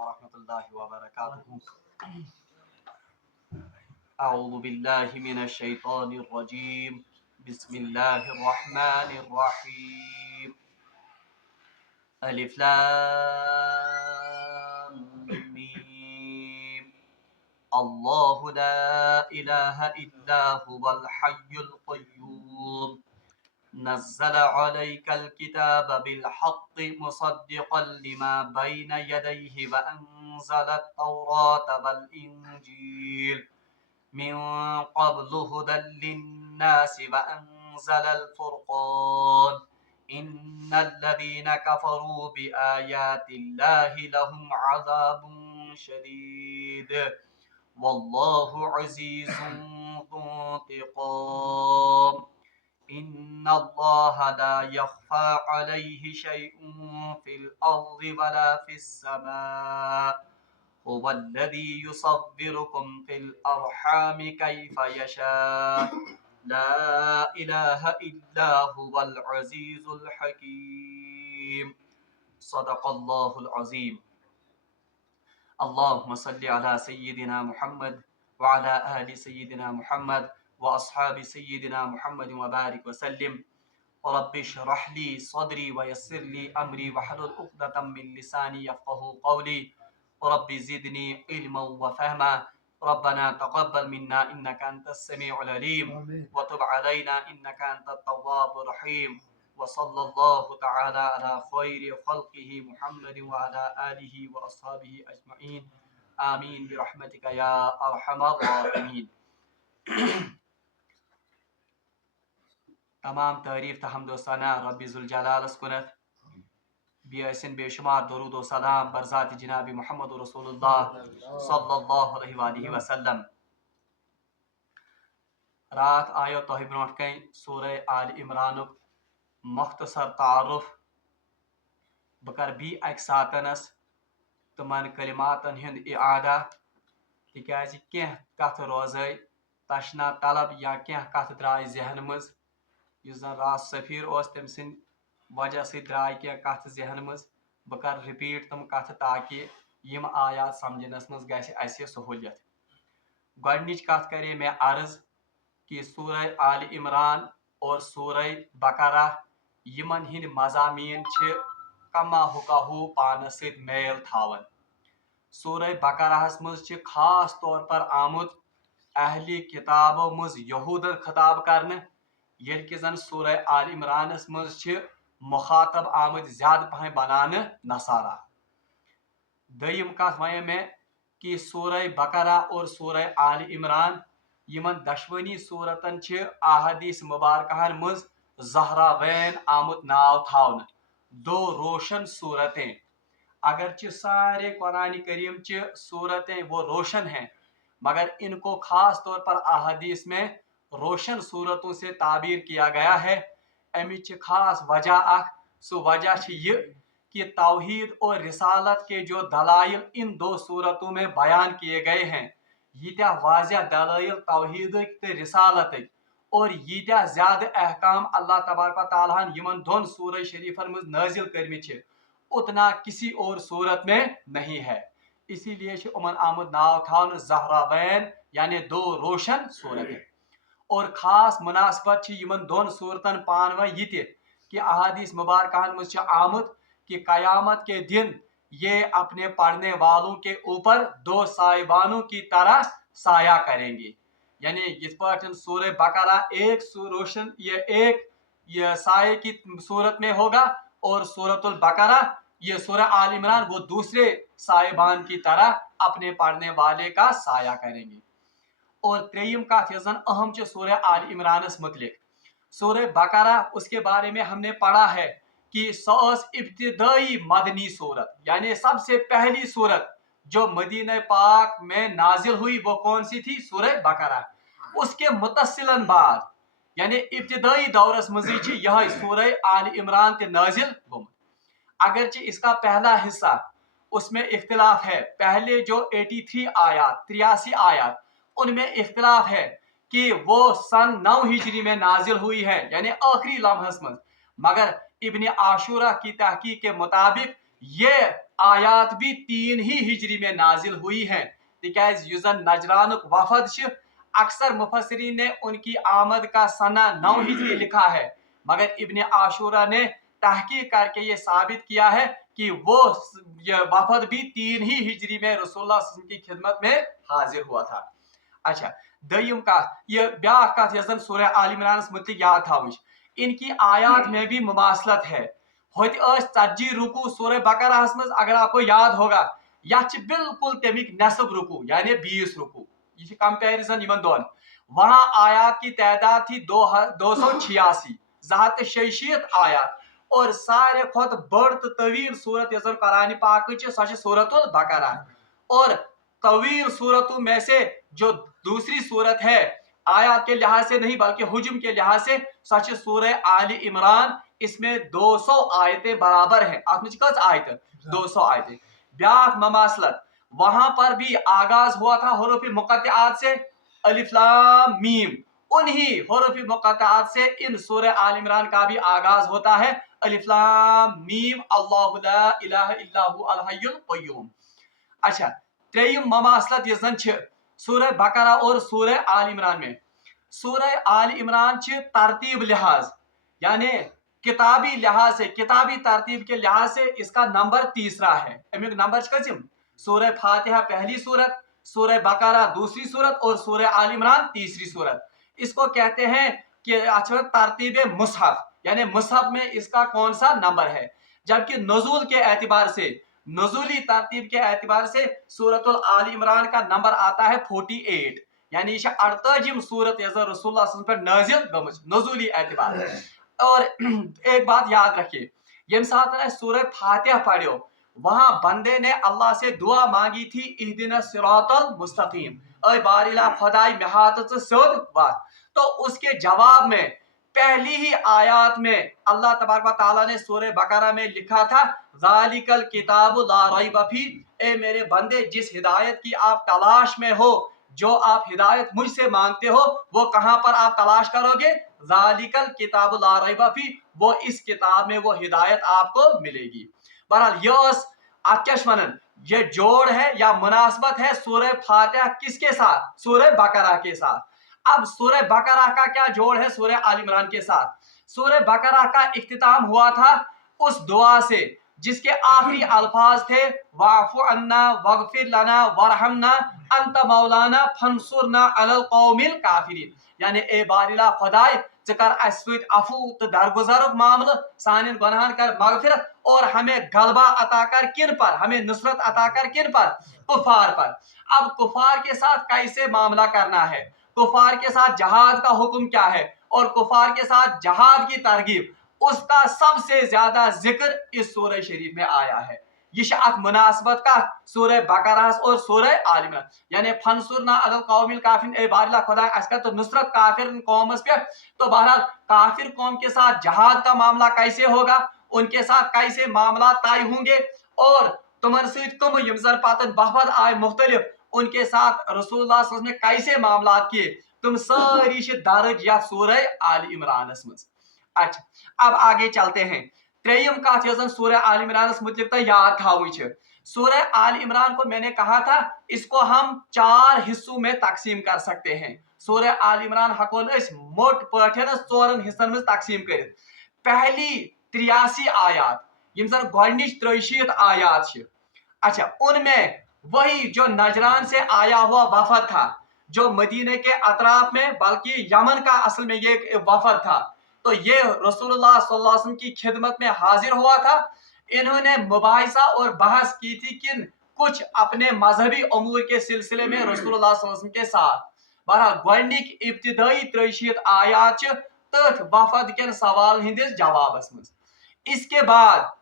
ورحمة الله وبركاته. أعوذ بالله من الشيطان الرجيم. بسم الله الرحمن الرحيم. ألف لام ميم. الله لا إله إلا هو الحي القيوم. نزل عليك الكتاب بالحق مصدقا لما بين يديه وأنزل التوراة والإنجيل من قبل هدى للناس وأنزل الفرقان. إن الذين كفروا بآيات الله لهم عذاب شديد والله عزيز ذو انتقام. إن الله لا يخفى عليه شيء في الأرض ولا في السماء. هو الذي يصوركم في الأرحام كيف يشاء. لا إله إلا هو العزيز الحكيم. صدق الله العظيم. اللهم صل على سيدنا محمد وعلى آل سيدنا محمد وأصحاب سيدنا محمد وبارك وسلم. رب اشرح لي صدري ويسر لي أمري واحلل عقدة من لساني يفقهوا قولي. رب زدني علما وفهما. ربنا تقبل منا إنك أنت السميع العليم وتب علينا إنك أنت التواب الرحيم. وصلى الله تعالى على خير خلقه محمد وعلى آله وأصحابه أجمعين. آمين برحمتك يا أرحم الراحمين. تمام تعریف تو حمد و ثنا رب ذوالجلالس کنت. بیسن بے شمار درود و سلام بر ذات جناب محمد رسول اللہ صلی اللہ علیہ وآلہ وسلم. رات آیو تہ برونٹ کن سورہ آل عمران مختصر تعارف. بکر بی اک ساتنس تمن کلماتن ہند اعادہ تکیازِ کینٛہہ کتھ روزے تشنا طلب یا کینٛہہ کتھ درائے ذہن مز. یُس زن رات سفیر اوس تم سند وجہ سۭتۍ درائے کینٛہہ کتھ ذہن مز. بہ کر رپیٹ تم کتھ تاکہ یم آیات سمجھنس مز گژھِ اسہِ سہولیت. گۄڈنِچ کتھ کرے مےٚ عرض کہ سورہ آل عمران اور سورہ بقرہ یمن ہند مضامین چھ کما حقہو پانس سۭتۍ میل تھاون. سورہ بقرہس مز چھ خاص طور پر آمت اہل کتابو مز یہودن خطاب کرنے، یل کہ زن سورہ آل عمرانس مز چھ مخاطب آمد زیادہ پہن بنانے نصارہ. دویم کت ونے میں کہ سورہ بقرہ اور سورہ آل عمران یمن دشونی صورتن چھ احادیث مبارکہن مز زہراوین آمد ناو تھاون، دو روشن صورتیں. اگرچہ سارے قرآن کریم چہ صورتیں وہ روشن ہیں مگر ان کو خاص طور پر احادیث میں روشن صورتوں سے تعبیر کیا گیا ہے. امچ خاص وجہ سو وجہ یہ کہ توحید اور رسالت کے جو دلائل ان دو صورتوں میں بیان کیے گئے ہیں یتیا واضح دلائل توحید تے رسالت اور یتیا زیادہ احکام اللہ تبارک و تعالیٰ یمن دون سورہ شریفن مز نازل کرمت اتنا کسی اور صورت میں نہیں ہے. اسی لیے امن آمد ناو تھاون زہراوین یعنی دو روشن صورتیں. اور خاص مناسبت یمن دون صورتن پانو یہ کہ احادیث مبارکہن مز آمد کہ قیامت کے دن یہ اپنے پڑھنے والوں کے اوپر دو سائبانوں کی طرح سایہ کریں گے. یعنی جس پاٹ سورہ بقرہ ایک روشن ایک سائے کی صورت میں ہوگا اور سورۃ البقرہ یہ سورہ آل عمران وہ دوسرے سائبان کی طرح اپنے پڑھنے والے کا سایہ کریں گے. اور تریم کت یس زن اہم چھ سورہ آل عمرانس متعلق. سورہ بقرہ اس کے بارے میں ہم نے پڑھا ہے کہ سو ابتدائی مدنی صورت یعنی سب سے پہلی صورت جو مدینہ پاک میں نازل ہوئی وہ کون سی تھی؟ سورہ بقرہ. اس کے متصلاً بعد یعنی ابتدائی دورس مزی یہ سورہ آل عمران تے نازل گمت. اگرچہ اس کا پہلا حصہ اس میں اختلاف ہے. پہلے جو 83 آیات 83 آیات ان میں اختلاف ہے کہ وہ سن 9 ہجری میں نازل ہوئی ہے یعنی آخری لمحس مز. مگر ابن عاشورہ کی تحقیق کے مطابق ये आयात भी 3 ही हिजरी में नाजिल हुई हैं तिकाज युस जन नजरानुक वफद छ अक्सर मुफस्सिरीन ने उनकी आमद का सना 9 हिजरी लिखा है, मगर इब्न आशूरा ने तहकीक करके ये साबित किया है कि वो वफद भी 3 ही हिजरी में रसूलुल्लाह सल्लल्लाहु अलैहि वसल्लम की खिदमत में हाजिर हुआ था। अच्छा, दय्यम का ये ब्या कथ यस सूरह आल इमरान मुतलिक याद थावच, इनकी आयात में भी मुमासलत है। होत 40 रुकू सूरह बकरा मज अगर आपको याद होगा, या बिल्कुल तमिक नसब रुकू यानी 20 रुकू, ये कंपेरिजन इन दोन। वहां आयात की तादाद थी 286 266 आयात, और सारे खुद बड़ तो तवील सूरत यस कुरान पाक सो सूरतुल बकरा, और तवील सूरतों में से जो दूसरी सूरत है आयात के लिहाज से नहीं बल्कि हुज्म के लिहाज से सच सूरह आल इमरान, इसमें 200 आयतें बराबर हैं। आप मुझे कस आयत 200 आयतें। ब्याख ममासलत, वहां पर भी आगाज हुआ था हुरूफ मुक़त्तआत से, अलिफ लाम मीम, उन्हीं हुरूफ मुक़त्तआत से इन सूरह आल इमरान का भी आगाज होता है, अलिफ लाम मीम अल्लाहु ला इलाहा इल्ला हु अल हय्युल क़य्यूम। अच्छा, त्रेयम ममासलत यजन सूरह बकरा और सूरह आल इमरान में। सूरह आल इमरान तरतीब लिहाज यानी किताबी लिहाज से, किताबी तरतीब के लिहाज से इसका नंबर तीसरा है। अमुक नंबर कसिम, सूरह फातिहा पहली सूरत, सूरह बकरा दूसरी सूरत और सूरह आल इमरान तीसरी सूरत। इसको कहते हैं कि अच्छा तरतीब मुसहफ, यानी मुसहफ में इसका कौन सा नंबर है। जबकि नज़ूल के एतबार से, नज़ूली तरतीब के एतबार से सूरतुल आल इमरान का नंबर आता है 48, यानी ये 48 सूरत रसूलुल्लाह पर नाजिल गमज नज़ूली एतबार। और एक बात याद रखिए, यम साथ सूरह फातिहा पढ़ो, वहां बंदे ने अल्लाह से दुआ मांगी थी, इहदिना सिरातल मुस्तकीम, ऐ बारिला खुदाई मेहात सोद बात। तो उसके जवाब में पहली ही आयात में अल्लाह तबारक व तआला ने सूरह बकरा में लिखा था, ज़ालिकल किताबु ला रैब फी, ए मेरे बंदे जिस हिदायत की आप तलाश में हो, जो आप हिदायत मुझसे मांगते हो, वो कहां पर आप तलाश करोगे, ज़ालिकल किताबु ला रैब फी, वो इस किताब में वो हिदायत आपको मिलेगी। बहरहाल ये जोड़ है या मुनासबत है सूरह फातिहा किसके साथ, सूरह बकरा के साथ। अब सूरह बकरा का क्या जोड़ है सूरह आल इमरान के साथ। सूरह बकरा का इख्तिताम हुआ था उस दुआ से जिसके आखिरी अल्फाज थे, वाफु अन्ना वगफिर लना वरहमना अंत मौलाना फंसुरना अलल कौमिल काफिरीन, यानी ए बारिला खुदाई कर अफू तो दरगुजरुक मामला, सानिन गुनाहन कर मगफिरत, और हमें गलबा अता कर किन पर, हमें नुसरत अता कर किन पर, कुफार पर। अब कुफार के साथ कैसे मामला करना है, कुफार के साथ जहाद का हुक्म क्या है, और कुफार के साथ जहाद की तरगीब, उसका सबसे ज्यादा जिक्र इस सूरह शरीफ में आया है। ये अत मुनासबत का सूरह बकरा और सूरह आल इमरान, यानी फंसुरना अलल कौमिल काफिर, ए बारिला खुदा असका तो नुसरत काफिर कौम पे। तो बहरहाल काफिर कौम के साथ जहाद का मामला कैसे होगा, उनके साथ कैसे मामला तय होंगे, और तुमन सम यम पातन बहबद आय मुख्तलिफ, उनके साथ रसूलुल्लाह सल्लल्लाहु अलैहि वसल्लम ने कैसे मामला किए, तुम सारी दर्ज या सूरह आल इमरान मज। अच्छा, अब आगे चलते हैं। त्रेयम कथ यस सूरह आल इमरान मुतलिक याद थावी, सूरह आल इमरान को मैंने कहा था इसको हम 4 हिस्सों में तकसीम कर सकते हैं। सूरह आल इमरान हकोन मोट पठन 4 हिस्सन में तकसीम कर। पहली 83 आयात यम जन गोडनिच 63 आयात। अच्छा, उनमें वही जो नजरान से आया हुआ वफद था, जो मदीने के अतराफ में बल्कि यमन का असल में ये वफद था, तो ये रसूलुल्लाह सल्लल्लाहु अलैहि वसल्लम की खिदमत में हाजिर हुआ था। इन्होंने मुबाहिसा और बहस की थी किन कुछ अपने मजहबी अमूर के सिलसिले में रसूलुल्लाह सल्लल्लाहु अलैहि वसल्लम के साथ। बहरहाल गोडनिक इब्तिदाई 63 आयात तथ वफद के सवाल हिंदिस जवाब मज। इसके बाद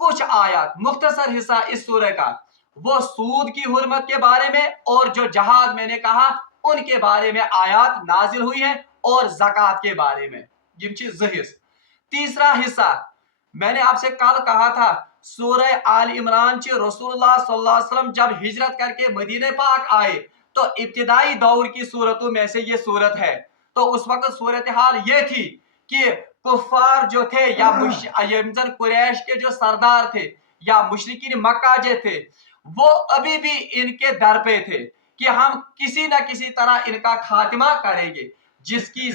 कुछ आयात मुख्तसर हिस्सा इस सूरह का वो सूद की हुर्मत के बारे में और जो जहाद मैंने कहा उनके बारे में आयात नाजिल हुई है, और ज़कात के बारे में। तीसरा हिस्सा मैंने आपसे कल कहा था, सूरह आल इमरान रसूलुल्लाह सल्लल्लाहु अलैहि वसल्लम जब हिजरत करके मदीने पाक आए तो इब्तिदाई दौर की सूरतों में से ये सूरत है। तो उस वक्त सूरत हाल ये थी कि कुफार जो थे या कुरैश के जो सरदार थे, या मुशरिकीन मक्का जो थे वो अभी भी इनके दर पे थे कि हम किसी न किसी तरह इनका खात्मा करेंगे, जिसकी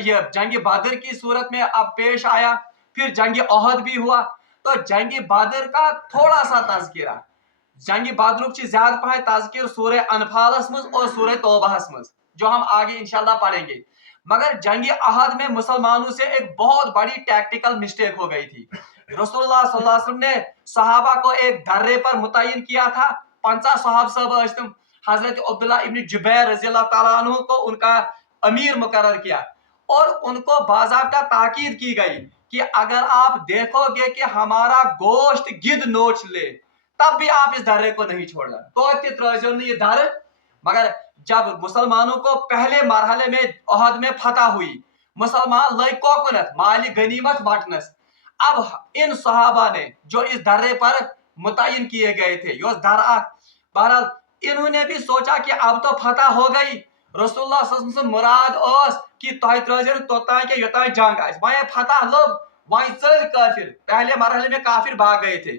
ये जंग बदर की सूरत में अब पेश आया। फिर जंग ओहद भी हुआ। तो जंग बदर का थोड़ा सा तज़किरा, जंग बदरुक ज्यादा पह तज़किर सूरह अनफालस मज और सूरह तौबहस मज, जो हम आगे इंशाल्लाह पढ़ेंगे। मगर जंग अहद में मुसलमानों से एक बहुत बड़ी टैक्टिकल मिस्टेक हो गई थी। रसूलुल्लाह सल्लल्लाहु अलैहि वसल्लम ने सहाबा को एक दर्रे पर मुतय्यन किया था। 50 सहाब सब हजरत अब्दुल्ला इब्न जुबैर रज़ियल्लाहु ताला अन्हु को उनका अमीर मुकर्रर किया और उनको बाज़ाब्ता ताकीद की गई कि अगर आप देखोगे कि हमारा गोश्त गिद्ध नोच ले तब भी आप इस दर्रे को नहीं छोड़ना। तो ये दर, मगर जब मुसलमानों को पहले मरहले में ओहद में फतह हुई, मुसलमान लय कोकुनत माली गनीमत बांटनस। अब इन सहाबा ने जो इस दर्रे पर मुतय्यन किए गए थे, यो दर्रा, बहरहाल इन्होंने भी सोचा कि अब तो फतह हो गई। रसूलुल्लाह सल्लल्लाहु अलैहि वसल्लम मुराद ओस कि तोय त्रजन तोताय के योताय जंग आइस वहीं फतह लोग वहीं चल काफिर, पहले मरहले में काफिर भाग गए थे।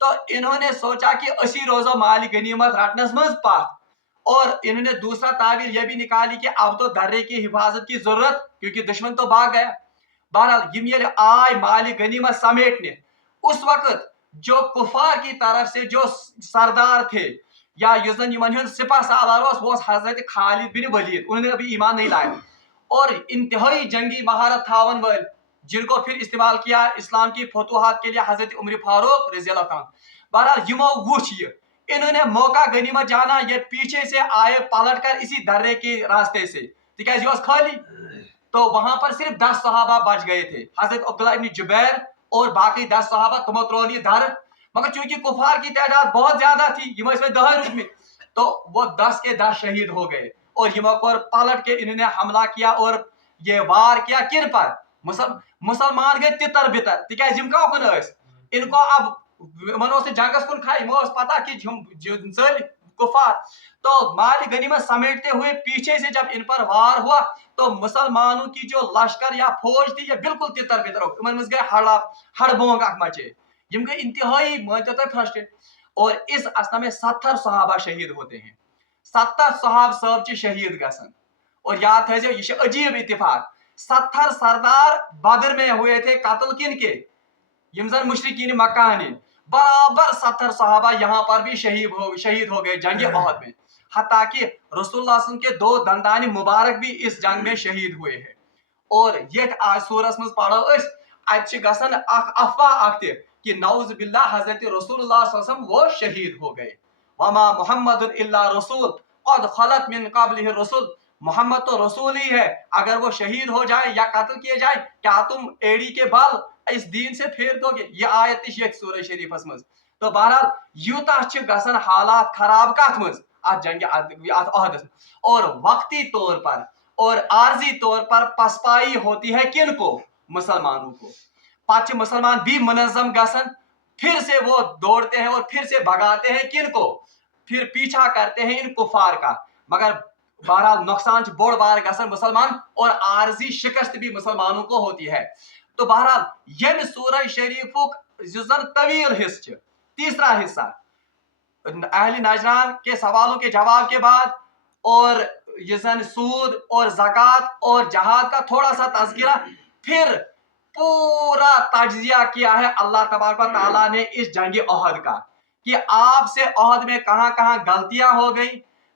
तो इन्होंने सोचा कि असी रोजो माली गनीमत रटनस मज पाक, और इन्होंने दूसरा तावील यह भी निकाली कि अब तो दर्रे की हिफाजत की जरूरत, क्योंकि दुश्मन तो भाग गया। बहरहाल यम ये आय माली गनीमत समेटने, उस वक्त जो कुफार की तरफ से जो सरदार थे या सिपा सालार वो हजरत खालिद बिन वलीद, उन्होंने अभी ईमान नहीं लाया, और इंतहाई जंगी महारत थावन वाल, जिनको फिर इस्तेमाल किया इस्लाम की फतुहात के लिए हजरत उमर फारूक रज़ियल्लाहु ताला। बहरहाल यमो वुच ये, इन्होंने मौका गनीमत जाना, ये पीछे से आए पलट कर इसी दर्रे के रास्ते से, तिकाज ये खाली। तो वहां पर सिर्फ 10 सहाबा बच गए थे, हजरत अब्दुल्ला इब्न जुबैर और बाकी 10 सहाबा तुम त्रोनी दर। मगर चूंकि कुफार की तादाद बहुत ज्यादा थी, इसमें 10 में, तो वो 10 के 10 शहीद हो गए। और यमो पर पलट के इन्होंने हमला किया और ये वार किया किन पर, मुसलमान गए तितर बितर, तिकाज यम कौन इनको अब मनो से जंगस कुन खाई, मो पता कि चल कुफार। तो माल गनीमत समेटते हुए पीछे से जब इन पर वार हुआ तो मुसलमानों की जो लश्कर या फौज थी ये बिल्कुल तितर बितर हो गए, हड़बोंग मचे, यम गए इंतहाई मानते तो फ्रस्ट्रेट। और इस अवस्था में 70 सहाबा शहीद होते हैं, 70 सहाब सब शहीद गसन। और याद है जो ये अजीब इत्तेफाक, 70 सरदार बदर में हुए थे कत्ल किन के, यमजन मुशरिकीन मक्का ने, बराबर 70 सहाबा यहाँ पर भी शहीद हो गए जंग ओहद में। हत्ता कि रसूलुल्लाह सल्लल्लाहु अलैहि वसल्लम के 2 दंदानी मुबारक भी इस जंग में शहीद हुए हैं। और ये आज सूरस में पढ़ो गसन अफवाह कि नौज बिल्ला हजरत रसूलुल्लाह सल्लल्लाहु अलैहि वसल्लम वो शहीद हो गए। वमा मुहम्मदुन इल्ला रसूल कद खलत मिन क़ब्लिहि रसूल, मोहम्मद तो रसूल ही है, अगर वो शहीद हो जाए या कत्ल किए जाए क्या तुम एड़ी के बाल इस दीन से फेर दोगे। ये आयत सूरह शरीफस मज। तो बहरहाल यूता गसन हालात खराब कत मज जंग ओहदस, और वक्ती तौर पर और आर्जी तौर पर पसपाई होती है किन को, मुसलमानों को। पांच मुसलमान भी मुनज़्ज़म गसन, फिर से वो दौड़ते हैं और फिर से भगाते हैं किन को, फिर पीछा करते हैं इन कुफार का। मगर बहरहाल नुकसान बोड़ बार गसन मुसलमान, और आर्जी शिकस्त भी मुसलमानों को होती है। तो बहरहाल यम सूरह शरीफुक तवील हिस्स, तीसरा हिस्सा अहले नजरान के सवालों के जवाब के बाद, और यजन सूद और ज़कात और जहाद का थोड़ा सा तज़किरा, फिर पूरा तज्जिया किया है अल्लाह तबारक व तआला ने इस जंग ओहद का, कि आपसे ओहद में कहां कहां गलतियां हो गई,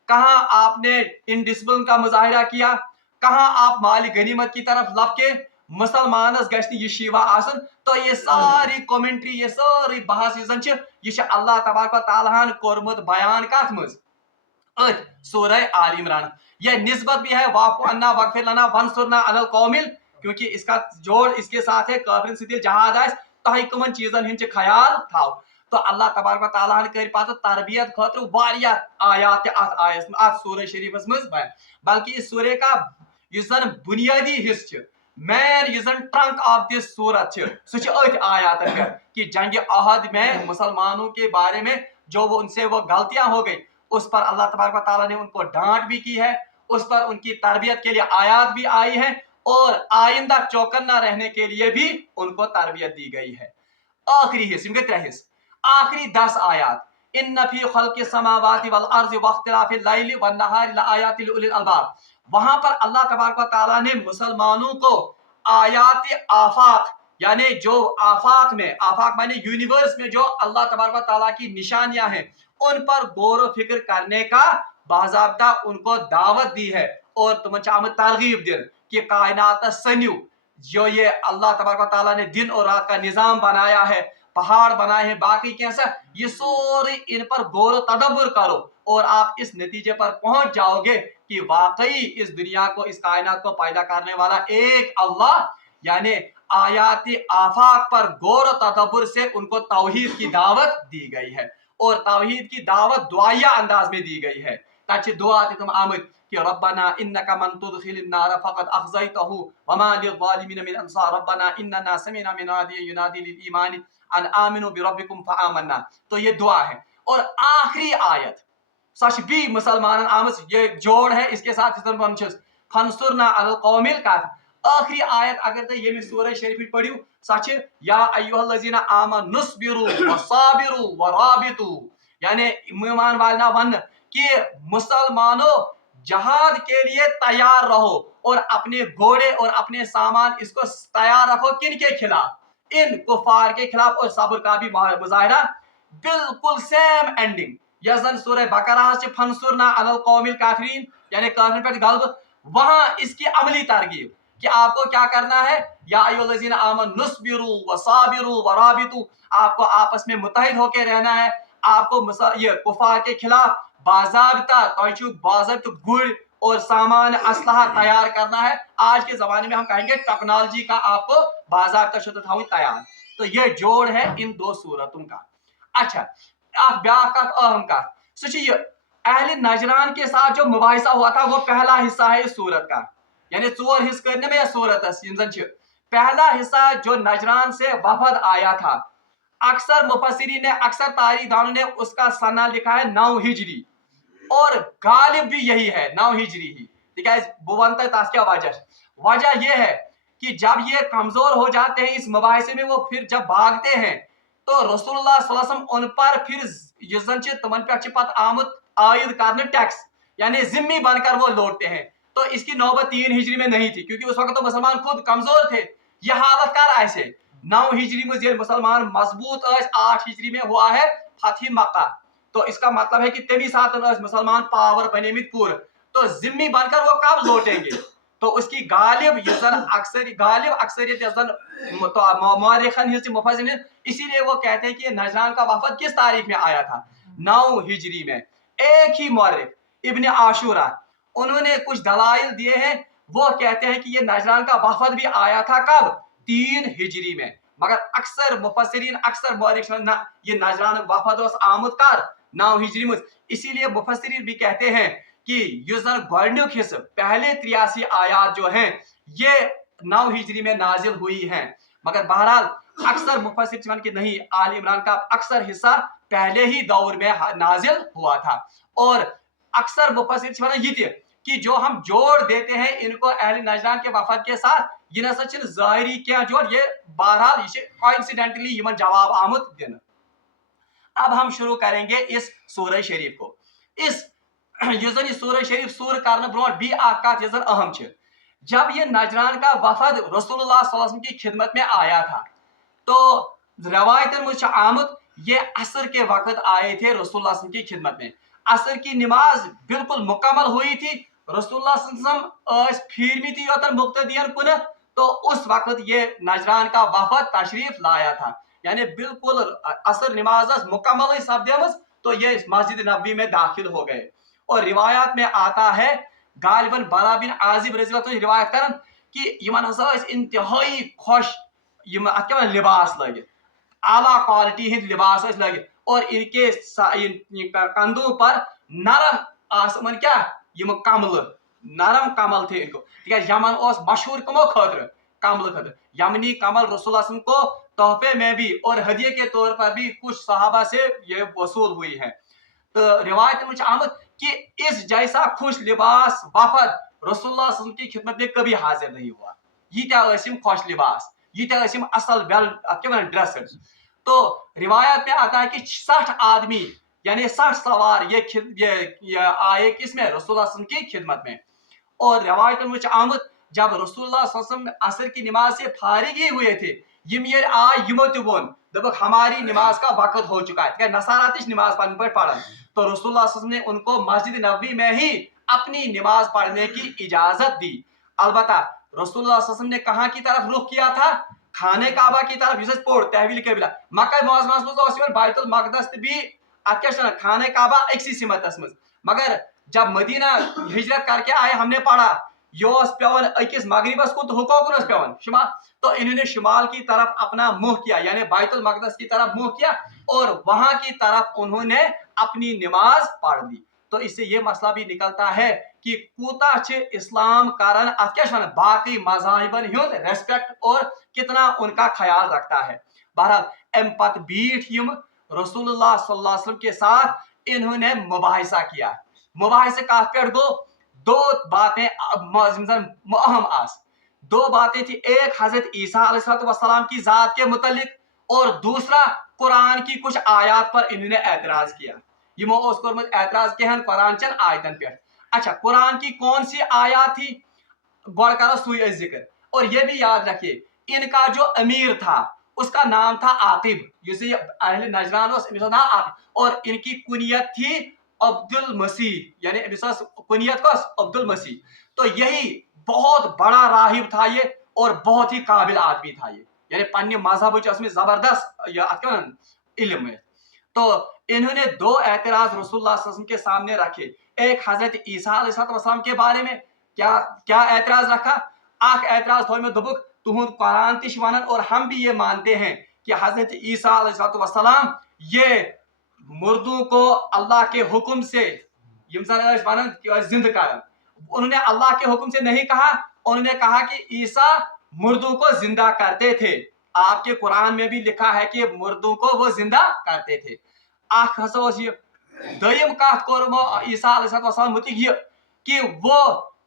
कहां आपने इनडिसिप्लिन का मुजाहिरा किया, कहां आप माल गनीमत की तरफ लपके, मुसलमानस गश्त ये शिवा आसन। तो ये सारी कमेंट्री, ये सारी बहस ये अल्लाह तबारक व तआला कोरमुत बयान कत मज सूरह आल इमरान। यह निस्बत भी है वाफु अन्ना वगफिर लना वंसुरना अलल कौमिल, क्योंकि इसका जोड़ इसके साथ है काफिरन सिद्दील जहाद आइस तह कमन चीजन हिंच ख्याल थाव। तो अल्लाह तबारक व तआला कर पात तरबियत खतर वारियाह आयात अत सूरह शरीफस मज बयान। बल्कि इस सूरह का युजन बुनियादी हिस्स मैन युजन ट्रंक ऑफ दिस सूरत सह आयात कि जंग ओहद में मुसलमानों के बारे में जो वो उनसे वो गलतियां हो गई, उस पर अल्लाह तबारक व तआला ने उनको डांट भी की है, उस पर उनकी तरबियत के लिए आयात भी आई है, और आइंदा चौकन्ना रहने के लिए भी उनको तरबियत दी गई है। आखिरी हिस्स, इनके 3 हिस्स, आखिरी 10 आयात, इन्न फी खल्क़ि समावाति वल अर्ज़ि वख्तिलाफ़िल लैलि वन नहारि लआयातिन लिउलिल अलबाब, वहां पर अल्लाह तबारक व तआला ने मुसलमानों को आयात आफाक, यानी जो आफाक में, आफाक माने यूनिवर्स में जो अल्लाह तबारक व तआला की निशानियां हैं, उन पर गौर व फिक्र करने का बाज़ाब्ता उनको दावत दी है और तुम आम तरगीब दिन कि कायनात सन्यू, जो ये अल्लाह तबारक व तआला ने दिन और रात का निज़ाम बनाया है, पहाड़ बनाए हैं, बाकी कैसा, ये सारे इन पर गौर तदब्बर करो और आप इस नतीजे पर पहुंच जाओगे कि वाकई इस दुनिया को, इस कायनात को पैदा करने वाला एक अल्लाह, यानी आयाती आफाक पर गौर तदब्बर से उनको तौहीद की दावत दी गई है और तौहीद की दावत दुआया अंदाज में दी गई है। ताकि दुआ तुम आमद कि रब्बना इन्नका मन तुदखिलिन नार फक़द अख़ज़यतहु वमा लिज़्ज़ालिमीन मिन अंसार रब्बना इन्नना समिअना मुनादियन युनादी लिल ईमान अन आमिनु बिरब्बिकुम फ़आमन्ना। तो ये दुआ है। और आखिरी आयत सच भी मुसलमान आमद, ये जोड़ है इसके साथ फंसुरना अलल कौमिल काफिर। आखिरी आयत अगर तो ये सूरह शरीफ पढ़ियो सच या अय्युहल्लज़ीना आमनुस्बिरु वसाबिरु वराबितु, यानी ईमान वाला वन कि मुसलमानों जहाद के लिए तैयार रहो और अपने घोड़े और अपने सामान इसको तैयार रखो, किन के खिलाफ, इन कुफार के खिलाफ, और सब्र का भी मुजाहिरा। बिल्कुल सेम एंडिंग यजन सूरह बकरा से फंसुरना अलल कौमिल काफिरीन, यानी काफिर पर गलबा, वहां इसकी अमली तरगीब कि आपको क्या करना है, या अय्युहल्लज़ीना आमनुस्बिरु वसाबिरु वराबितु, आपको आपस में मुत्तहिद होकर रहना है, आपको ये कुफार के खिलाफ बाज़ाब्ता गुड़ और सामान असलहा तैयार करना है। आज के जमाने में हम कहेंगे टेक्नोलॉजी का आपको बाज़ाब्ता शुद्ध तैयार। तो ये जोड़ है इन 2 सूरतों का। अच्छा, ब्याह अहम का ये अहले नजरान के साथ जो मुबाहिसा हुआ था वो पहला हिस्सा है इस सूरत का, यानी 4 हिस्स करने में यह सूरत। पहला हिस्सा जो नजरान से वफद आया था, अक्सर मुफस्सिरीन ने, अक्सर तारीखदानों ने उसका सना लिखा है 9 हिजरी, और गालिब भी यही है 9 हिजरी ही। ठीक है, क्या वजह यह है कि जब ये कमजोर हो जाते हैं इस मुबाहिसे में, वो फिर जब भागते हैं तो रसूलुल्लाह सल्लल्लाहु अलैहि वसल्लम उन पर फिर तमन पे आमद आयद करने टैक्स, यानी जिम्मी बनकर वो लौटते हैं। तो इसकी नौबत 3 हिजरी में नहीं थी, क्योंकि उस वक्त तो मुसलमान खुद कमजोर थे। यह हालत कर ऐसे 9 हिजरी में मुसलमान मजबूत 8 हिजरी में हुआ है फतह मक्का। तो इसका मतलब है कि तभी साथ मुसलमान पावर बने में पूर, तो जिम्मी बनकर वो कब लौटेंगे। तो उसकी गालिब अक्सरियत इसीलिए वो कहते हैं कि नजरान का वफद किस तारीख में आया था, 9 हिजरी में। एक ही मौरख इब्न आशूरा, उन्होंने कुछ दलाइल दिए हैं, वो कहते हैं कि ये नजरान का वफद भी आया था कब, 3 हिजरी में। मगर अक्सर मुफस्सिरीन, अक्सर मौरख ये नजरान वफद आमद कर 9 हिजरी में। इसीलिए मुफस्सिरीन भी कहते हैं कि युजर गोल्डुक हिस्सा पहले 83 आयात जो हैं ये 9 हिजरी में नाजिल हुई हैं। मगर बहरहाल अक्सर मुफस्सिरीन कि नहीं, आल इमरान का अक्सर हिस्सा पहले ही दौर में नाजिल हुआ था। और अक्सर मुफस्सिरीन ये कि जो हम जोड़ देते हैं इनको अहले नजरान के वफद के साथ, ये न सच ज़ाहिरी क्या जोड़, ये बहरहाल कोइंसिडेंटली यमन जवाब आमुद दिन। अब हम शुरू करेंगे इस सूरह शरीफ को। इस युजन सूरह शरीफ सूर करने ब्रोट भी आकात युजन अहम छे। जब ये नजरान का वफद रसूलुल्लाह सल्लल्लाहु अलैहि वसल्लम की खिदमत में आया था, तो रवायतन मुझ आमद ये असर के वक्त आए थे रसूलुल्लाह सल्लल्लाहु अलैहि वसल्लम की खिदमत में। असर की नमाज बिल्कुल मुकम्मल हुई थी, रसूलुल्लाह सल्लल्लाहु अलैहि वसल्लम फिर थी योतन मुक्तदियन कुन, तो उस वक्त ये नजरान का वफद तशरीफ लाया था, यानी बिल्कुल असर नमाज मुकम्मल सपदे, तो ये मस्जिद नबवी में दाखिल हो गए। और रिवायात में आता है, गालिबन बरा बिन आजिब रज़ी अल्लाह रिवायत करन कि यमन हसा इंतहाई खुश लिबास लगे, आला क्वालिटी हिंद लिबास लगे, और इनके कंधों पर नरम आसमान क्या यम कमल, नरम कमल थे इनको। यमन मशहूर कमो खतर कमल खतर, यमनी कमल रसूलुल्लाह को तोहफे में भी और हदिये के तौर पर भी कुछ सहाबा से ये वसूल हुई है। तो रिवायत में आमद कि इस जैसा खुश लिबास वफद रसूलुल्लाह सल्लल्लाहु अलैहि वसल्लम की खिदमत में कभी हाजिर नहीं हुआ। यीत्या खुश लिबास, यीत्या असल वेल ड्रेस्ड। तो रिवायत में आता है कि 60 आदमी यानी 60 सवार ये आए किसमें, रसूलुल्लाह सल्लल्लाहु अलैहि वसल्लम की खिदमत में। और रिवायत में आमद जब रसूलुल्लाह सल्लल्लाहु अलैहि वसल्लम असर की नमाज से फारिग ही हुए थे, यम ये आय यमो ते वोन दबक हमारी नमाज का वक्त हो चुका है, क्या नसारा तिश नमाज पढ़ने पर पढ़न, तो रसूलुल्लाह सल्लल्लाहु अलैहि वसल्लम ने उनको मस्जिद नबवी में ही अपनी नमाज पढ़ने की इजाजत दी। अलबत्ता रसूलुल्लाह सल्लल्लाहु अलैहि वसल्लम ने कहां की तरफ रुख किया था, खाने काबा की तरफ, जिसे पोड़ तहवील कबीला मक्का मुअज़्ज़मा बैतुल मक़दस भी अत्या खाने काबा एक्सी सिमतस मज, मगर जब मदीना हिजरत करके आए हमने पढ़ा योस पेवन अकिस मगरिबस कुन तो हुकोकुनस पेवन शिमाल, तो इन्होंने शिमाल की तरफ अपना मुंह किया यानी बैतुल मक़दस की तरफ मुंह किया और वहां की तरफ उन्होंने अपनी नमाज पढ़ ली। तो इससे ये मसला भी निकलता है कि कूता इस्लाम कारण बाकी मज़ाहिबन हुंद रेस्पेक्ट और कितना उनका ख्याल रखता है। बहरहाल एम पत बीठ यम रसूलुल्लाह सल्लल्लाहु अलैहि वसल्लम के साथ इन्होंने मुबाहिसा किया। मुबाहिसे कथ पे गो, दो बातें अहम आस, दो बातें थी, एक हजरत ईसा अलैहिस्सलाम की जात के मुतल्लिक और दूसरा कुरान की कुछ आयात पर इन्होंने एतराज किया। यमो ओस कोरमत एतराज कहन कुरान चन आयतन पे। अच्छा, कुरान की कौन सी आयात थी, गौर करो सुई जिक्र, और ये भी याद रखिए इनका जो अमीर था उसका नाम था आकिब, जिसे अहले नजरान और इनकी कुनियत थी अब्दुल मसीह, यानी कुनियत को अब्दुल मसीह। तो यही बहुत बड़ा राहिब था ये और बहुत ही काबिल आदमी था ये, यानी पन्ने मजहब में जबरदस्त इल्म है। तो इन्होंने दो एतराज रसूलुल्लाह सल्लल्लाहु अलैहि वसल्लम के सामने रखे। एक हजरत ईसा अलैहिस्सलाम के बारे में क्या क्या एतराज रखा, आख एतराज थो में दुबुक तुहुद कुरान तिश वनन और हम भी ये मानते हैं कि हजरत ईसा अलैहिस्सलाम ये मुर्दों को अल्लाह के हुक्म से जिंद कर, उन्होंने अल्लाह के हुक्म से नहीं कहा, उन्होंने कहा कि ईसा मुर्दों को जिंदा करते थे। आपके कुरान में भी लिखा है कि मुर्दों को वो जिंदा करते थे। आख हसोस ये दयम कथ कोरमो ईसा अलैहिस्सलाम मुतिक ये कि वो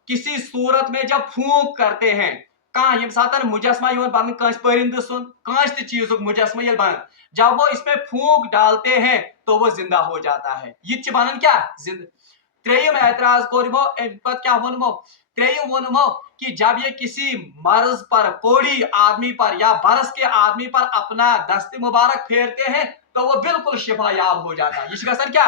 किसी सूरत में जब फूंक करते हैं, कहाँ यम सातन मुजस्मा यवन बन कंस परिंद सुन कंस ते चीजुक मुजस्मा ये बन, जब वो इसमें फूंक डालते हैं तो वो जिंदा हो जाता है। ये बनन क्या जिंदा। त्रेयम एतराज कोरमो क्या वनमो, त्रेयम वनमो कि जब ये किसी मर्ज पर, कोड़ी आदमी पर या बरस के आदमी पर अपना दस्ते मुबारक फेरते हैं तो वो बिल्कुल शिफा याब हो जाता है। ये क्या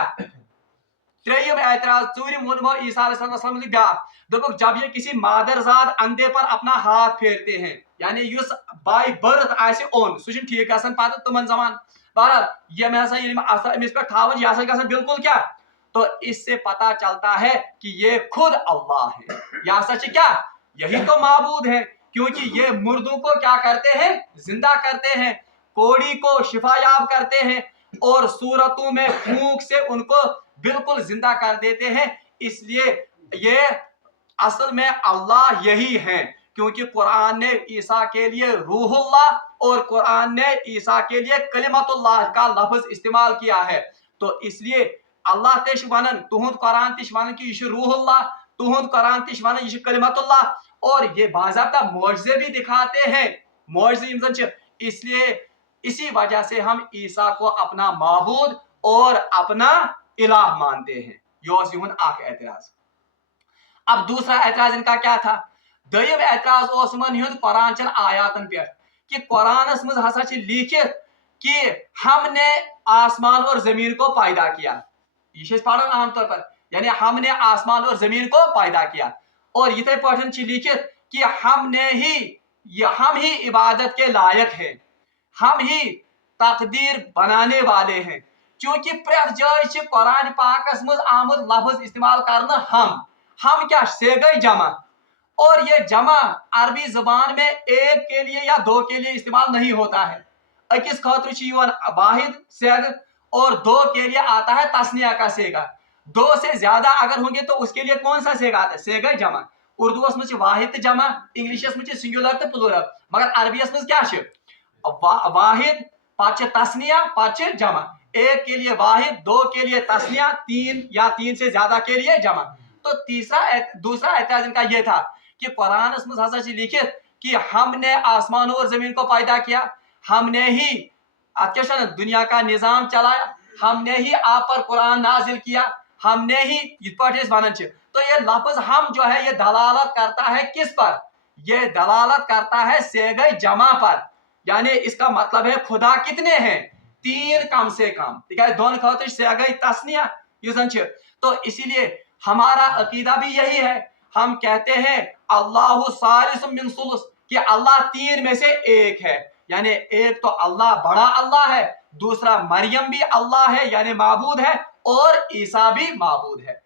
त्रेयम एतराज चूरिम वनमो ईसा अलैहिस्सलाम ब्या दोपक जब ये किसी मादरजाद अंधे पर अपना हाथ फेरते हैं, यानी युस बाय बर्थ आसे ओन सुजन ठीक आसन पात तमन जमान बहरहाल ये में ऐसा ये इस पर ठावन यासन का बिल्कुल क्या, तो इससे पता चलता है कि ये खुद अल्लाह है, या सच क्या यही तो माबूद है, क्योंकि ये मुर्दों को क्या करते हैं, जिंदा करते हैं, कोड़ी को शिफायाब करते हैं और सूरतों में फूंक से उनको बिल्कुल जिंदा कर देते हैं। इसलिए ये असल में अल्लाह यही है, क्योंकि कुरान ने ईसा के लिए रूहुल्लाह और कुरान ने ईसा के लिए कलिमतुल्लाह का लफ्ज इस्तेमाल किया है। तो इसलिए अल्लाह तिश वनन तुहुद कुरान तिश वनन कि ये रूहुल्लाह, तुहुद कुरान तिश वनन ये कलिमतुल्लाह, और ये बाज़ाब्ता मौजज़े भी दिखाते हैं, मौजज़े। इसलिए इसी वजह से हम ईसा को अपना माबूद और अपना इलाह मानते हैं। योन आख एतराज। अब दूसरा एतराज इनका क्या था, दयम एतराज कुरान चन आयातन पे कि कुरानस मज हसा लिखित कि हमने आसमान और जमीन को पैदा किया, ये पढ़न आमतौर पर, यानी हमने आसमान और जमीन को पैदा किया, और ये पठन लिखित कि हम ही इबादत के लायक हैं, हम ही तकदीर बनाने वाले हैं, क्योंकि प्रत जाय कुरान पाकस मज आमद लफ्ज इस्तेमाल करना हम क्या से गई जमा, और ये जमा अरबी जुबान में एक के लिए या दो के लिए इस्तेमाल नहीं होता है। अकिस खतर वाहिद सेग और दो के लिए आता है तस्निया का सेगा, दो से ज्यादा अगर होंगे तो उसके लिए कौन सा सेगा आता है, सेगा जमा। उर्दू में वाहिद जमा, इंग्लिश में सिंगुलर तो प्लूरल, मगर अरबी में क्या वाहिद पाँच तस्निया पाँच जमा, एक के लिए वाहिद, दो के लिए तस्निया, तीन या तीन से ज्यादा के लिए जमा। तो दूसरा एतराज इनका यह था कि कुरान में लिखित कि हमने आसमानों और जमीन को पैदा किया, हमने ही अच्छा दुनिया का निज़ाम चलाया, हमने ही आप पर कुरान नाजिल किया, हमने ही वन। तो ये लफ्ज हम जो है ये दलालत करता है किस पर? ये दलालत करता है सेगई जमा पर, यानी इसका मतलब है खुदा कितने हैं? 3 कम से कम, ठीक है, दोनों खातिर सेगई तस्निया यूजन छ। तो इसीलिए हमारा अकीदा भी यही है, हम कहते हैं अल्लाहु सालिसुम मिन सुलुस, कि अल्लाह 3 में से एक है, यानी एक तो अल्लाह बड़ा अल्लाह है, दूसरा मरियम भी अल्लाह है यानी माबूद है, और ईसा भी माबूद है।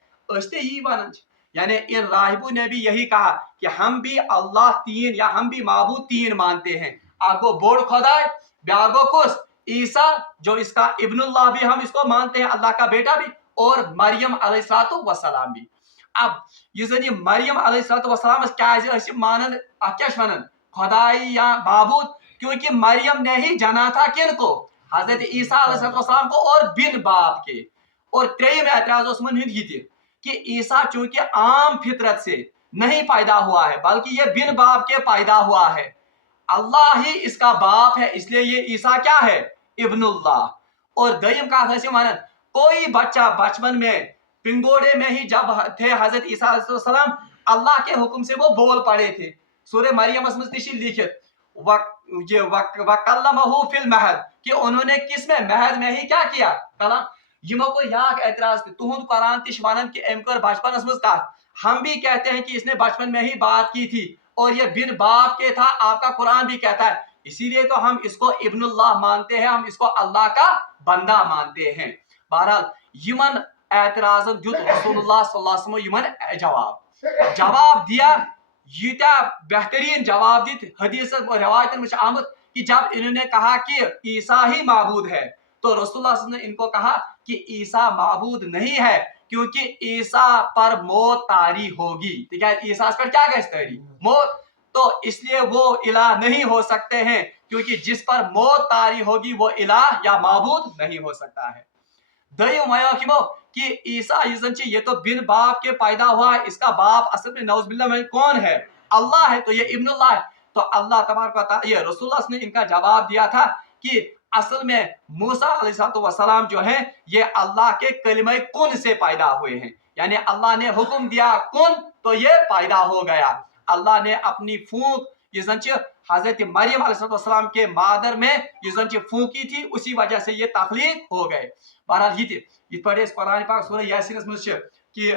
यानी इन राहिबों ने भी यही कहा कि हम भी अल्लाह 3 या हम भी माबूद 3 मानते हैं। आगो बोर्ड खुदा ब्यागो कुस ईसा जो इसका इब्नुल्लाह भी हम इसको मानते हैं, अल्लाह का बेटा भी, और मरियम अलैहिस्सलातु वस्सलाम भी। अब ये मरियम अलैहिस्सलातु वस्सलाम क्या मानन क्या वनन खुदाई या माबूद, क्योंकि मरियम ने ही जना था किनको? हजरत ईसा अलैहिस्सलातु वस्सलाम को, और बिन बाप के। और त्रेयम एतराज उस्मान हिंद कि ईसा चूंकि आम फितरत से नहीं पैदा हुआ है बल्कि ये बिन बाप के पैदा हुआ है, अल्लाह ही इसका बाप है, इसलिए ये ईसा क्या है? इब्नुल्लाह। और दईम का मानन कोई बच्चा बचपन में पिंगोड़े में ही जब थे हजरत ईसा अलैहिस्सलाम, अल्लाह के हुक्म से वो बोल पड़े थे। सूरह मरियम लिखित वकल्लमहु फिल महद, कि उन्होंने किस में? महद में ही क्या किया? कलम। यमो को याक एतराज तुहुंद कुरान तिश वनन कि एम कर बचपन मज कत, हम भी कहते हैं कि इसने बचपन में ही बात की थी, और ये बिन बाप के था, आपका कुरान भी कहता है, इसीलिए तो हम इसको इब्नुल्लाह मानते हैं, हम इसको अल्लाह का बंदा मानते हैं। बहरहाल यमन एतराज दुत रसूलुल्लाह सल्लल्लाहु अलैहि वसल्लम जवाब दिया, यूटा बेहतरीन जवाब दित हदीस और रवायत में आमद कि जब इन्होंने कहा कि ईसा ही माबूद है, तो रसूलुल्लाह ने इनको कहा कि ईसा माबूद नहीं है, क्योंकि ईसा पर मौत तारी होगी, ठीक है, ईसा पर क्या कहते तारी? मौत। तो इसलिए वो इलाह नहीं हो सकते हैं, क्योंकि जिस पर मौत तारी होगी वो इलाह या माबूद नहीं हो सकता है। कि ईसा ये तो बिन बाप के पैदा हुआ, इसका बाप असल में नौजुबिल्लाह में कौन है? अल्लाह है, तो ये इब्नुल्लाह है। तो अल्लाह तबारक ये रसूलुल्लाह ने इनका जवाब दिया था कि असल में मूसा अलैहिस्सलाम जो है ये अल्लाह के कलिमे कुन से पैदा हुए हैं, यानी अल्लाह ने हुक्म दिया कुन तो ये पैदा हो गया। अल्लाह ने अपनी फूंक हजरत मरियम अलैहिस्सलाम के मादर में ये फूंकी थी, उसी वजह से ये तख्लीक हो गए। बहरहाल ये पढ़े इस कुरान पाक सूरह यासीन में कि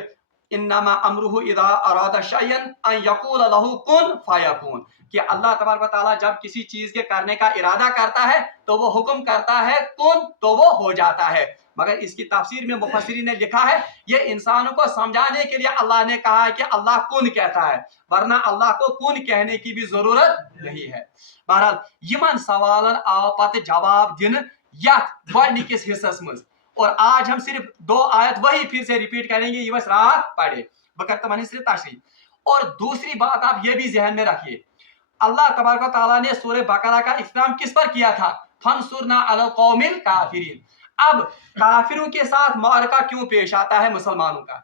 इन्नमा अमरुहु इदा अरादा शयअन अन यकूल लहु कुन फयकून, कि अल्लाह तबारक व तआला जब किसी चीज के करने का इरादा करता है तो वो हुक्म करता है कुन, तो वो हो जाता है। मगर इसकी तफसीर में मुफस्सिरीन ने लिखा है ये इंसानों को समझाने के लिए अल्लाह ने कहा है कि अल्लाह कुन कहता है, वरना अल्लाह को कुन कहने की भी जरूरत नहीं है। बहरहाल यमन सवालन आओ पत जवाब दिन यथ गॉडनिकिस हिस्सस मज, और आज हम सिर्फ 2 आयत वही फिर से रिपीट करेंगे, ये बस रात पढ़े बकर सिर्फ तशरीह। और दूसरी बात आप ये भी जहन में रखिए, अल्लाह तबारक व तआला ने सूरह बकरा का इस्तेमाल किस पर किया था? फंसुरना अल कौमिल काफिरीन। अब काफिरों के साथ मारका क्यों पेश आता है मुसलमानों का?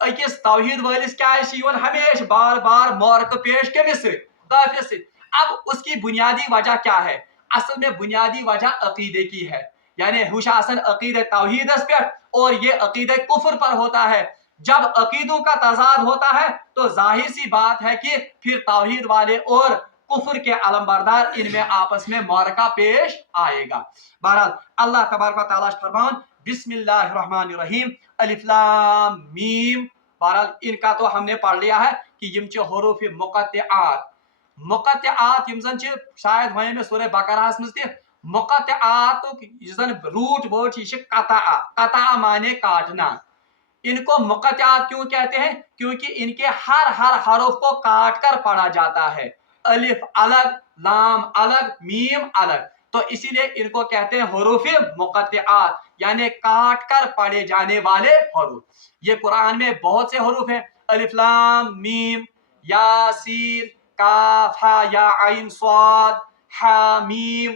अकिस तौहीद वालिस क्या है हमेशा बार बार मारका पेश केमिस से? काफिर से। अब उसकी बुनियादी वजह क्या है? असल में बुनियादी वजह अकीदे की है, यानी हुशासन अकीदे तौहीदस पे और ये अकीदे कुफ्र पर होता है। जब अकीदों का तजाद होता है तो जाहिर सी बात है कि फिर तौहीद वाले और कुफ्र के अलमबरदार इनमें आपस में मारका पेश आएगा। बहरहाल अल्लाह तबारक व तआला फरमान बिस्मिल्लाहिर्रहमानिर्रहीम अलिफ लाम मीम। बहरहाल इनका तो हमने पढ़ लिया है कि यम हरूफ मुक़त्तिआत, मुक़त्तिआत यम जन शायद वहीं में सूरह बकरास में थे मुक़त्तिआत जन रूट वर्ड कता, कता माने काटना। इनको मुक़त्तिआत क्यों कहते हैं? क्योंकि इनके हर हरफ को काट कर पढ़ा जाता है, अलिफ अलग, लाम अलग, मीम अलग, तो इसीलिए इनको कहते हैं हरूफ मुक़त्तिआत, यानी काट कर पढ़े जाने वाले हरूफ। ये कुरान में बहुत से हरूफ हैं, अलिफ लाम मीम यासीन काफ हा या आइन स्वाद हा मीम,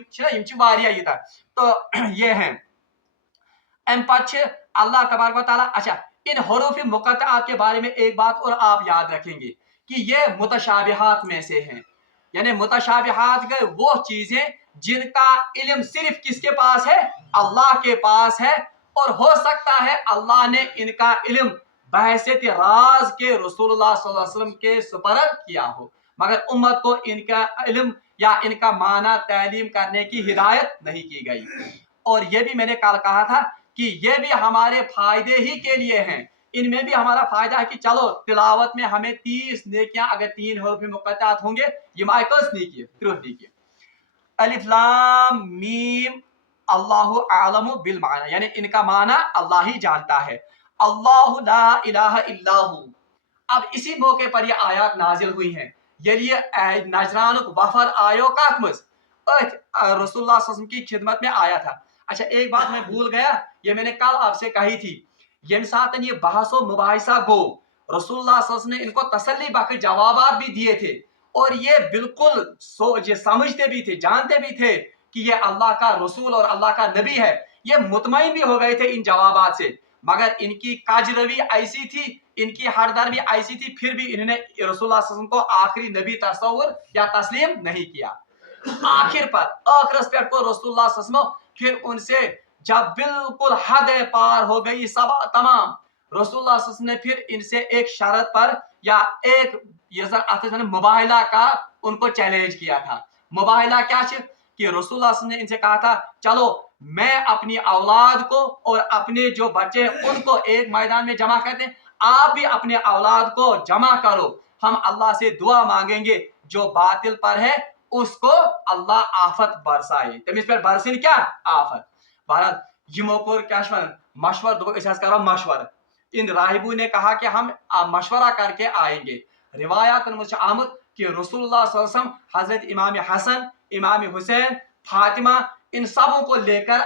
तो ये हैं अल्लाह तबारक व तआला। अच्छा, इन हरूफ मुक़त्तिआत के बारे में एक बात और आप याद रखेंगे कि ये मुतशाबिहात में से हैं, यानी मुतशाबिहात वो चीजें جن کا علم صرف کس کے پاس ہے؟ اللہ کے پاس ہے، اور ہو سکتا ہے اللہ نے ان کا علم بحیثیت راز کے رسول اللہ صلی اللہ علیہ وسلم کے سپرد کیا ہو، مگر امت کو ان کا علم یا ان کا معنی تعلیم کرنے کی ہدایت نہیں کی گئی۔ اور یہ بھی میں نے کل کہا تھا کہ یہ بھی ہمارے فائدے ہی کے لیے ہیں، ان میں بھی ہمارا فائدہ ہے کہ چلو تلاوت میں ہمیں 30 نیکیاں اگر 3 حروف مقطعات ہوں گے یہ آئیکس نیکی 30 نیکی۔ الف لام میم اللہ عالم بالمعنی، یعنی ان کا معنی اللہ ہی جانتا ہے۔ اللہ لا الہ الا ہو، اب اسی موقع پر یہ آیات نازل ہوئی ہیں، یہ نجران وفد آیو کات مز رسول اللہ صلی اللہ علیہ وسلم کی خدمت میں آیا تھا۔ اچھا ایک بات میں بھول گیا، یہ میں نے کل آپ سے کہی تھی، یم ساتن یہ بحث و مباحثہ گو رسول اللہ صلی اللہ علیہ وسلم نے ان کو تسلی بخش جوابات بھی دیے تھے، اور یہ بالکل یہ سمجھتے بھی تھے، جانتے بھی تھے کہ یہ اللہ کا رسول اور اللہ کا نبی ہے، یہ مطمئن بھی ہو گئے تھے ان جوابات سے، مگر ان کی کاج روی ایسی تھی، ان کی ہر در بھی ایسی تھی، پھر بھی انہوں نے رسول اللہ صلی اللہ علیہ وسلم کو آخری نبی تصور یا تسلیم نہیں کیا۔ آخر پر آخرس پر کو رسول اللہ صلی اللہ علیہ وسلم پھر ان سے جب بالکل حد پار ہو گئی سب تمام، رسول اللہ صلی اللہ علیہ وسلم نے پھر ان سے ایک شرط پر یا ایک مباہلہ کا ان کو چیلنج کیا تھا۔ مباہلہ کیا چیز کہ رسول اللہ صلی اللہ علیہ وسلم نے ان سے کہا تھا چلو میں اپنی اولاد کو اور اپنے جو بچے ان کو ایک میدان میں جمع کر دیں، آپ بھی اپنے اولاد کو جمع کرو، ہم اللہ سے دعا مانگیں گے جو باطل پر ہے اس کو اللہ آفت برسائے، تمس پر برسن کیا آفت۔ بہرحال یمو کو کیا مشور دو کرو مشور، ان راہبوں نے کہا کہ ہم مشورہ کر کے آئیں گے۔ روایات میں آمد کہ رسول اللہ صلی اللہ علیہ وسلم حضرت امام حسن، امام حسین، فاطمہ ان سبوں کو لے کر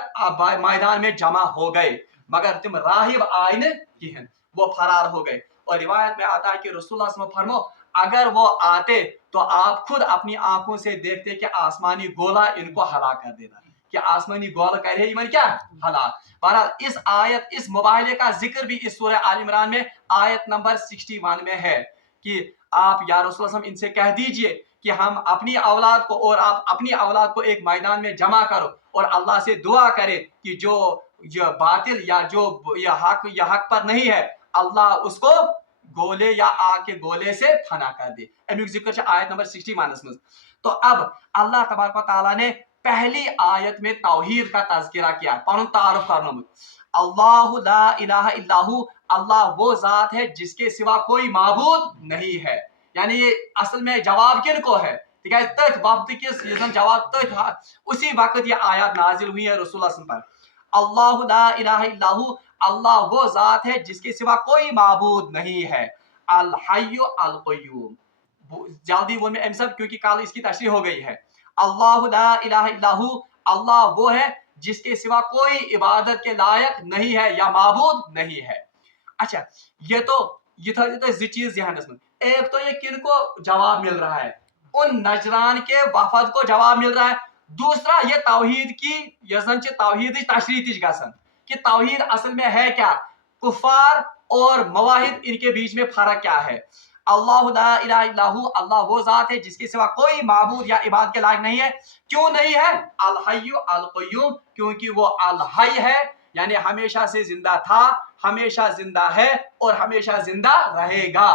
میدان میں جمع ہو گئے، مگر تم راہب آئے نہیں، وہ فرار ہو گئے۔ اور روایت میں آتا ہے کہ رسول اللہ صلی اللہ علیہ وسلم فرمو اگر وہ آتے تو آپ خود اپنی آنکھوں سے دیکھتے کہ آسمانی گولا ان کو ہلاک کر دیتا، کہ آسمانی گولا کرے ایمن کیا ہلاک۔ بہرحال اس آیت اس مباہلے کا ذکر بھی اس سورہ آل عمران میں آیت نمبر 61 میں ہے کہ آپ یا رسول اللہ ان سے کہہ دیجئے کہ ہم اپنی اولاد کو اور آپ اپنی اولاد کو ایک میدان میں جمع کرو اور اللہ سے دعا کرے کہ جو باطل یا جو حق پر نہیں ہے اللہ اس کو گولے یا آگ کے گولے سے فنا کر دے۔ امیک ذکر آیت نمبر 61 میں۔ تو اب اللہ تبارک و تعالیٰ نے پہلی آیت میں توحید کا تذکرہ کیا، پن تعارف کرنا، اللہ لا الہ الا ہو، اللہ وہ ذات ہے جس کے سوا کوئی معبود نہیں ہے، یعنی یہ اصل میں جواب کن کو ہے، تت وقت کس جواب اسی وقت یہ آیات نازل ہوئی ہے رسول اللہ صلی اللہ علیہ وسلم پر۔ اللہ لا الہ الا ہو، اللہ وہ ذات ہے جس کے سوا کوئی معبود نہیں ہے، الحی القیوم، جلدی وہ میں امسب کیونکہ کل اس کی تشریح ہو گئی ہے۔ اللہ لا الہ الا ہو، اللہ وہ ہے جس کے سوا کوئی عبادت کے لائق نہیں ہے یا معبود نہیں ہے۔ اچھا یہ تو چیز ذہنس میں، ایک تو یہ کن کو جواب مل رہا ہے، ان نجران کے وفد کو جواب مل رہا ہے، دوسرا یہ توحید کی توحید تشریح تج گسن کہ توحید اصل میں ہے کیا، کفار اور مواحد ان کے بیچ میں فرق کیا ہے۔ اللہ لا الہ الا ہو، اللہ وہ ذات ہے جس کے سوا کوئی معبود یا عبادت کے لائق نہیں ہے، کیوں نہیں ہے؟ الحی القیوم، کیونکہ وہ الحی ہے یعنی ہمیشہ سے زندہ تھا، ہمیشہ زندہ ہے اور ہمیشہ زندہ رہے گا،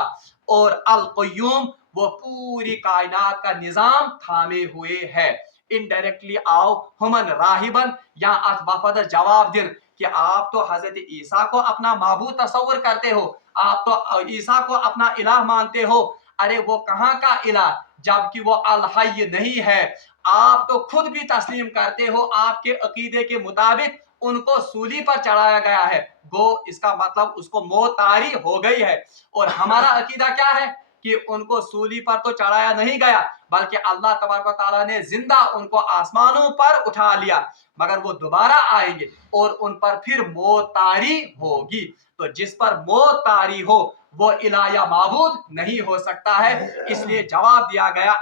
اور القیوم وہ پوری کائنات کا نظام تھامے ہوئے ہے۔ انڈائریکٹلی آؤ ہمن راہبن یا ات وفد جواب دن کہ آپ تو حضرت عیسیٰ کو اپنا معبود تصور کرتے ہو، آپ تو عیسیٰ کو اپنا الہ مانتے ہو، ارے وہ کہاں کا الہ جبکہ وہ الحی نہیں ہے، آپ تو خود بھی تسلیم کرتے ہو، آپ کے عقیدے کے مطابق ان کو سولی پر چڑھایا گیا ہے، گو اس کا مطلب اس کو موت طاری ہو گئی ہے، اور ہمارا عقیدہ کیا ہے کہ ان کو سولی پر تو چڑھایا نہیں گیا بلکہ اللہ تبارک و تعالیٰ نے زندہ ان کو آسمانوں پر اٹھا لیا، مگر وہ دوبارہ آئیں گے اور ان پر پھر موت طاری ہوگی، تو جس پر موت طاری ہو وہ الہ یا معبود نہیں ہو سکتا ہے۔ اس لیے جواب دیا گیا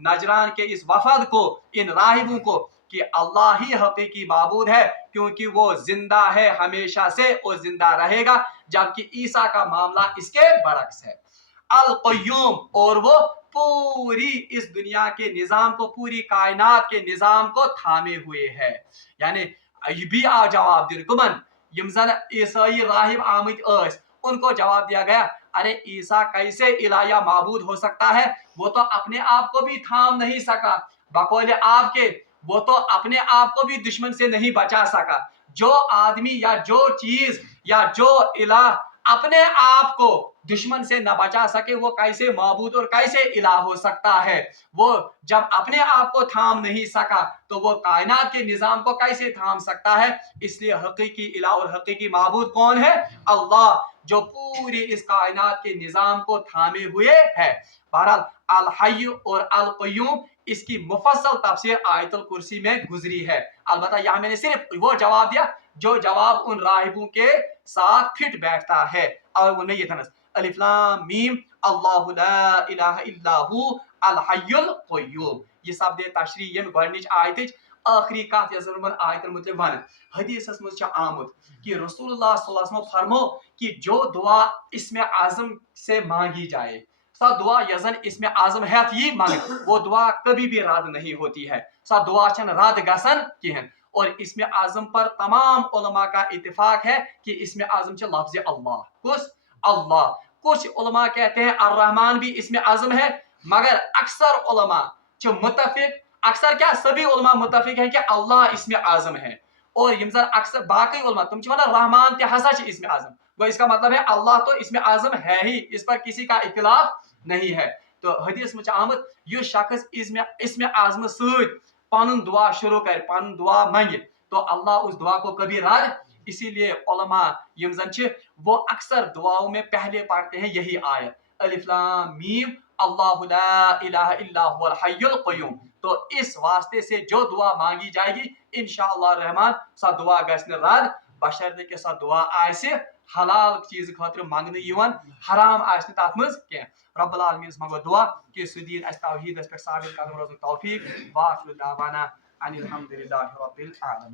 نجران کے اس وفد کو، ان راہبوں کو، کہ اللہ ہی حقیقی معبود ہے کیونکہ وہ زندہ ہے ہمیشہ سے اور زندہ رہے گا، جبکہ عیسیٰ کا معاملہ اس کے برعکس ہے۔ अल क़य्यूम, और वो पूरी इस दुनिया के निज़ाम को, पूरी कायनात के निज़ाम को थामे हुए है। यानी ये भी जवाब दिन कुमन यम जन ईसाई राहिब आमद अस, उनको जवाब दिया गया, अरे ईसा कैसे इला या माबूद हो सकता है, वो तो अपने आप को भी थाम नहीं सका, बकौल आपके वो तो अपने आप को भी दुश्मन से नहीं बचा सका। जो आदमी या जो चीज या जो इला अपने आप को दुश्मन से न बचा सके, वो कैसे माबूद और कैसे इला हो सकता है। वो जब अपने आप को थाम नहीं सका तो वो कायनात के निजाम को कैसे थाम सकता है। इसलिए हकीकी इला और हकीकी माबूद कौन है? अल्लाह, जो पूरी इस कायनात के निजाम को थामे हुए है। बहरहाल अल हय्य और अल क़य्यूम इसकी मुफस्सल तफसीर आयतुल कुर्सी में गुजरी है। अलबत्ता यहाँ मैंने सिर्फ वो जवाब दिया जो जवाब उन राहिबों के साथ फिट बैठता है। और उनमें ये था अलिफ लाम मीम अल्लाहु ला इलाहा इल्ला हु अल हय्युल क़य्यूम। ये शब्द तशरीह यम गॉडनिच आयत आखिरी कथ यजरमन आयतन मुतलब वन हदीसस मज आमुत कि रसूलुल्लाह सल्लल्लाहु अलैहि वसल्लम फरमो कि जो दुआ इसमें आजम से मांगी जाए, सा दुआ यजन इसमें आजम है ये मांगे, वो दुआ कभी भी रद्द नहीं होती है। सा दुआ छन रद्द गसन किहन। और इसमें आजम पर तमाम उलमा का इत्तेफाक है कि इसमें आजम च लफ्ज अल्लाह, कुछ अल्लाह। कुछ उलमा कहते हैं अर्रहमान भी इसमें आजम है, मगर अक्सर उलमा जो मुत्तफिक, अक्सर क्या सभी उलमा मुत्तफिक है कि अल्लाह इसमें आजम है। और यमजन अक्सर बाकी उलमा तुम वन रहमान ते हसा इसमें आजम, वो इसका मतलब है अल्लाह तो इसमें आजम है ही, इस पर किसी का इख्तिलाफ नहीं है। तो हदीस में आमद यह शख्स इसमें आजम सद पन दुआ शुरू कर, पन दुआ मंगे, तो अल्लाह उस दुआ को कभी रद्द। इसीलिए उलमा यम जन छ वो अक्सर दुआओं में पहले पढ़ते हैं यही आयत अलिफ लाम मीम अल्लाहु ला इलाहा इल्ला हुवल हय्युल क़य्यूम। तो इस वास्ते से जो दुआ मांगी जाएगी इंशाअल्लाह रहमान सा दुआ गस्न रद्द, बशर्ते के सा दुआ आसे हलाल चीज खातिर मांगने यवन, हराम आसने तथ मज के। रब्बुल आलमीन मंगो दुआ कि सुदीन अस तौहीद पे साबित कदम रोज़ तौफीक। वाखिर दावाना अनिल हम्दुलिल्लाहि रब्बिल आलमीन।